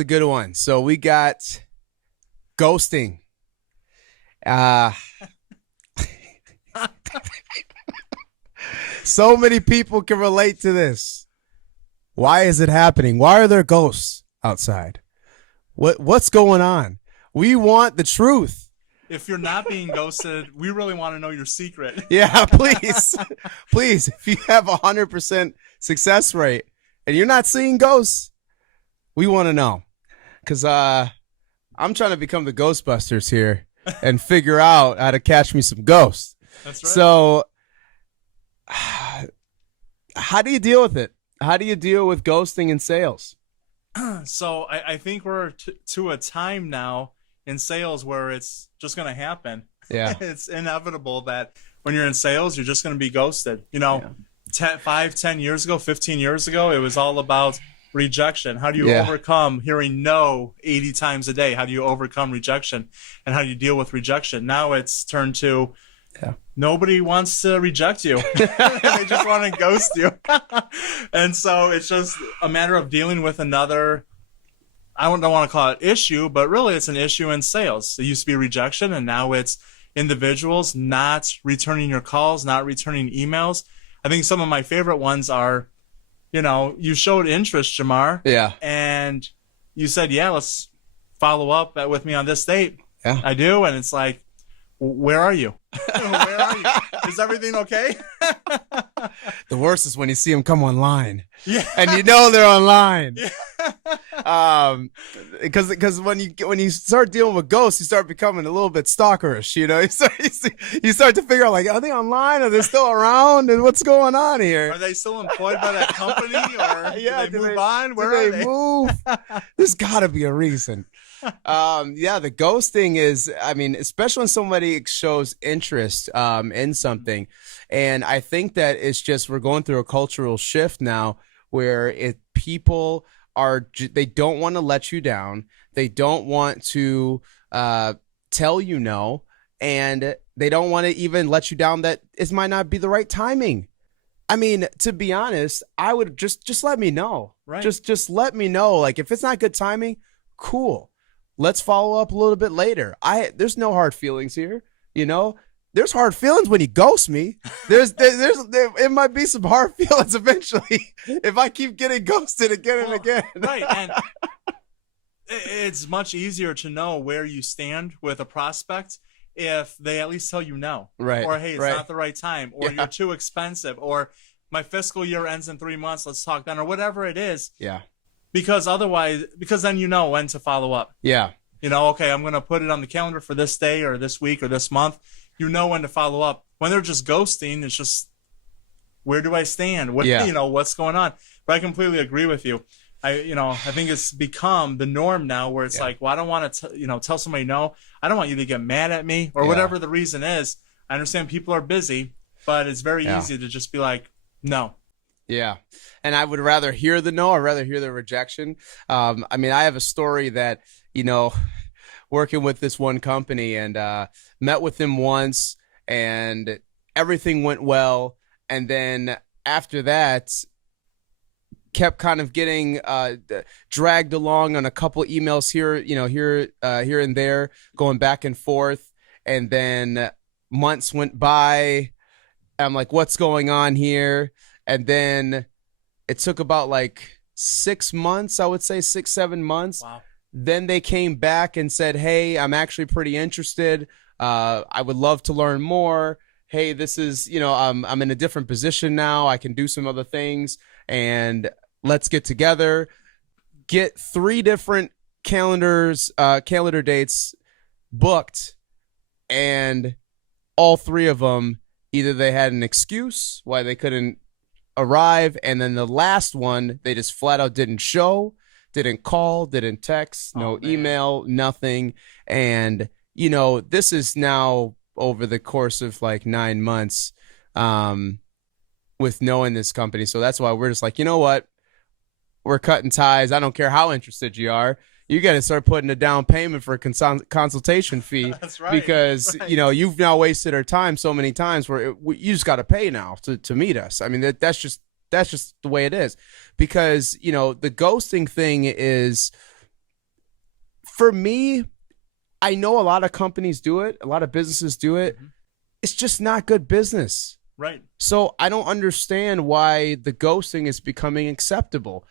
The good one. So we got ghosting. Uh, so many people can relate to this. Why is it happening? Why are there ghosts outside? What's going on? We want the truth. If you're not being ghosted, we really want to know your secret. Yeah, please. Please, if you have 100% success rate and you're not seeing ghosts, we want to know. Because I'm trying to become the Ghostbusters here and figure out how to catch me some ghosts. That's right. So how do you deal with it? How do you deal with ghosting in sales? So I think we're to a time now in sales where it's just going to happen. Yeah. It's inevitable that when you're in sales, you're just going to be ghosted. You know, 10 years ago, 15 years ago, it was all about rejection. How do you overcome hearing no 80 times a day? How do you overcome rejection? And how do you deal with rejection? Now it's turned to nobody wants to reject you. They just want to ghost you. And so it's just a matter of dealing with another, I don't want to call it issue, but really it's an issue in sales. It used to be rejection, and now it's individuals not returning your calls, not returning emails. I think some of my favorite ones are, you know, you showed interest, Jamar. Yeah. And you said, yeah, let's follow up with me on this date. Yeah. I do. And it's like, where are you? Where are you? Is everything okay? The worst is when you see them come online. Yeah. And you know they're online. Yeah. Because when you start dealing with ghosts, you start becoming a little bit stalkerish. You know, you start to figure out, like, are they online? Are they still around? And what's going on here? Are they still employed by that company, or did they move on? Where are they? Move? There's got to be a reason. The ghosting is, I mean, especially when somebody shows interest in something, and I think that it's just we're going through a cultural shift now where people they don't want to let you down, they don't want to tell you no, and they don't want to even let you down that it might not be the right timing. I mean, to be honest, I would just let me know. Right. Just let me know. Like, if it's not good timing, cool. Let's follow up a little bit later. There's no hard feelings here. You know, there's hard feelings when you ghost me. It might be some hard feelings eventually if I keep getting ghosted again and again. Right. And it's much easier to know where you stand with a prospect if they at least tell you no. Right. Or, hey, it's not the right time, or you're too expensive, or my fiscal year ends in 3 months. Let's talk then, or whatever it is. Yeah. Because then you know when to follow up. Yeah. You know, okay, I'm going to put it on the calendar for this day or this week or this month. You know when to follow up. When they're just ghosting, it's just, where do I stand? You know, what's going on? But I completely agree with you. I think it's become the norm now where it's like, well, I don't want to, tell somebody no. I don't want you to get mad at me or whatever the reason is. I understand people are busy, but it's very easy to just be like, no. Yeah. And I would rather hear the no. I'd rather hear the rejection. I mean, I have a story that, working with this one company, and met with them once, and everything went well. And then after that, kept kind of getting dragged along on a couple emails here and there, going back and forth. And then months went by. I'm like, what's going on here? And then it took about like 6 months, I would say 6-7 months. Wow. Then they came back and said, hey, I'm actually pretty interested. I would love to learn more. Hey, this is, I'm in a different position now. I can do some other things, and let's get together. Get 3 different calendar dates booked, and all 3 of them, either they had an excuse why they couldn't arrive, and then the last one, they just flat out didn't show, didn't call, didn't text, no email, nothing. And this is now over the course of like 9 months with knowing this company. So that's why we're just like, you know what, we're cutting ties. I don't care how interested you are. You got to start putting a down payment for a consultation fee. That's right. Because, you've now wasted our time so many times where you just got to pay now to meet us. I mean, that's just the way it is. Because, the ghosting thing is, For me, I know a lot of companies do it, a lot of businesses do it. It's just not good business. Right. So I don't understand why the ghosting is becoming acceptable.